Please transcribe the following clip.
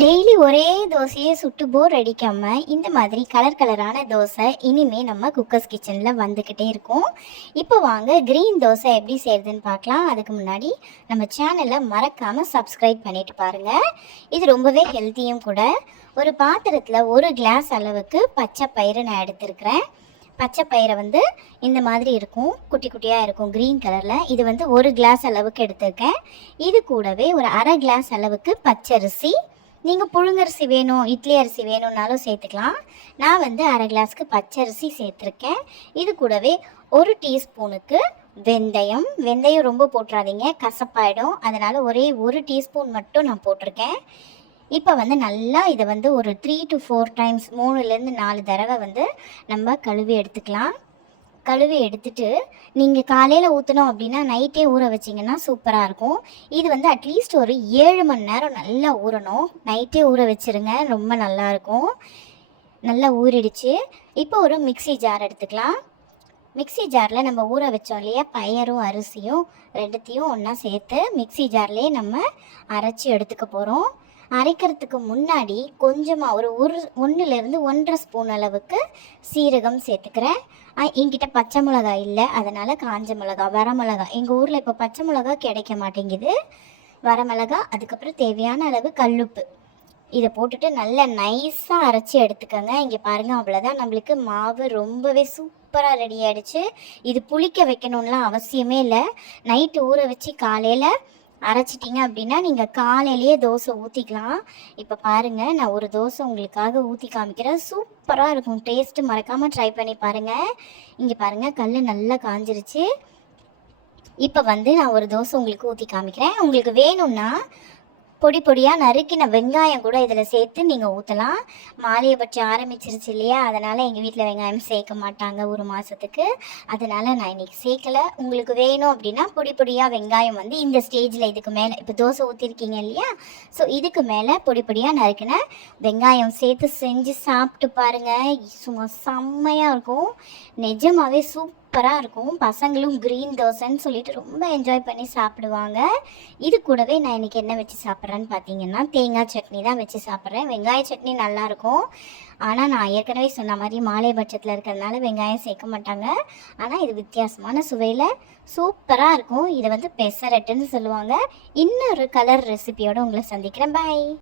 Daily ஒரே தோசையை சுட்டு போர் அடிக்காமல் இந்த மாதிரி கலர் கலரான தோசை இனிமேல் நம்ம குக்கர்ஸ் கிச்சனில் வந்துக்கிட்டே இருக்கும். இப்போ வாங்க க்ரீன் தோசை எப்படி செய்கிறதுன்னு பார்க்கலாம். அதுக்கு முன்னாடி நம்ம சேனலை மறக்காமல் சப்ஸ்கிரைப் பண்ணிட்டு பாருங்கள். இது ரொம்பவே ஹெல்த்தியும் கூட. ஒரு பாத்திரத்தில் ஒரு கிளாஸ் அளவுக்கு பச்சை பயிறு நான் எடுத்துருக்கிறேன். பச்சை பயிரை இந்த மாதிரி இருக்கும், குட்டி குட்டியாக இருக்கும் க்ரீன் கலரில். இது ஒரு கிளாஸ் அளவுக்கு எடுத்திருக்கேன். இது கூடவே ஒரு அரை கிளாஸ் அளவுக்கு பச்சரிசி. நீங்கள் புழுங்கரிசி வேணும், இட்லி அரிசி வேணும்னாலும் சேர்த்துக்கலாம். நான் அரை கிளாஸ்க்கு பச்சரிசி சேர்த்துருக்கேன். இது கூடவே ஒரு டீஸ்பூனுக்கு வெந்தயம். வெந்தயம் ரொம்ப போட்டுறாதீங்க, கசப்பாயிடும். அதனால் ஒரே ஒரு டீஸ்பூன் மட்டும் நான் போட்டிருக்கேன். இப்போ நல்லா இதை ஒரு 3 to 4 டைம்ஸ் 3லேருந்து 4 தடவை நம்ம கழுவி எடுத்துக்கலாம். கழுவி எடுத்துட்டு நீங்கள் காலையில் ஊற்றணும் அப்படின்னா நைட்டே ஊற வச்சிங்கன்னா சூப்பராக இருக்கும். இது அட்லீஸ்ட் ஒரு 7 மணி நேரம் நல்லா ஊறணும். நைட்டே ஊற வச்சுருங்க, ரொம்ப நல்லாயிருக்கும். நல்லா ஊறிடுச்சு. இப்போ ஒரு மிக்சி ஜார் எடுத்துக்கலாம். மிக்சி ஜாரில் நம்ம ஊற வச்சோம் இல்லையா, பயரும் அரிசியும் ரெண்டுத்தையும் ஒன்றா சேர்த்து மிக்சி ஜார்லேயே நம்ம அரைச்சி எடுத்துக்க போகிறோம். அரைக்கிறதுக்கு முன்னாடி கொஞ்சமாக ஒரு 1லேருந்து 1.5 ஸ்பூன் அளவுக்கு சீரகம் சேர்த்துக்கிறேன். என்கிட்ட பச்சை மிளகாய் இல்லை, அதனால் காஞ்ச மிளகா, வரமிளகா. எங்கள் ஊரில் இப்போ பச்சை மிளகா கிடைக்க மாட்டேங்குது. வரமிளகா, அதுக்கப்புறம் தேவையான அளவு கல்லுப்பு. இதை போட்டுட்டு நல்லா நைஸாக அரைச்சி எடுத்துக்கோங்க. இங்கே பாருங்கள், அவ்வளோதான். நம்மளுக்கு மாவு ரொம்பவே சூப்பராக ரெடி ஆகிடுச்சு. இது புளிக்க வைக்கணும்லாம் அவசியமே இல்லை. நைட்டு ஊற வச்சு காலையில் அரைச்சிட்டிங்க அப்படின்னா நீங்கள் காலையிலேயே தோசை ஊற்றிக்கலாம். இப்போ பாருங்கள், நான் ஒரு தோசை உங்களுக்காக ஊற்றி காமிக்கிறேன். சூப்பராக இருக்கும், டேஸ்ட்டு. மறக்காமல் ட்ரை பண்ணி பாருங்கள். இங்கே பாருங்கள், கல் நல்லா காஞ்சிருச்சு. இப்போ நான் ஒரு தோசை உங்களுக்கு ஊற்றி காமிக்கிறேன். உங்களுக்கு வேணும்னா பொடி பொடியாக நறுக்கின வெங்காயம் கூட இதில் சேர்த்து நீங்கள் ஊற்றலாம். மாலையை பற்றி ஆரம்பிச்சிருச்சு இல்லையா, அதனால் எங்கள் வீட்டில் வெங்காயம் சேர்க்க மாட்டாங்க ஒரு மாதத்துக்கு. அதனால் நான் இன்றைக்கி சேர்க்கலை. உங்களுக்கு வேணும் அப்படின்னா பொடி பொடியாக வெங்காயம் இந்த ஸ்டேஜில் இதுக்கு மேலே, இப்போ தோசை ஊற்றிருக்கீங்க இல்லையா, ஸோ இதுக்கு மேலே பொடி பொடியாக நறுக்கின வெங்காயம் சேர்த்து செஞ்சு சாப்பிட்டு பாருங்கள். சும்மா செம்மையாக இருக்கும், நிஜமாகவே சூப்பராக இருக்கும். பசங்களும் க்ரீன் தோசைன்னு சொல்லிட்டு ரொம்ப என்ஜாய் பண்ணி சாப்பிடுவாங்க. இது கூடவே நான் இன்றைக்கி என்ன வச்சு சாப்பிட்றேன்னு பார்த்தீங்கன்னா தேங்காய் சட்னி தான் வச்சு சாப்பிட்றேன். வெங்காய சட்னி நல்லாயிருக்கும். ஆனால் நான் ஏற்கனவே சொன்ன மாதிரி மாலை பட்சத்தில் இருக்கிறதுனால வெங்காயம் சேர்க்க மாட்டாங்க. ஆனால் இது வித்தியாசமான சுவையில் சூப்பராக இருக்கும். இதை பெசரட்டுன்னு சொல்லுவாங்க. இன்னொரு கலர் ரெசிபியோடு உங்களை சந்திக்கிறேன். பாய்.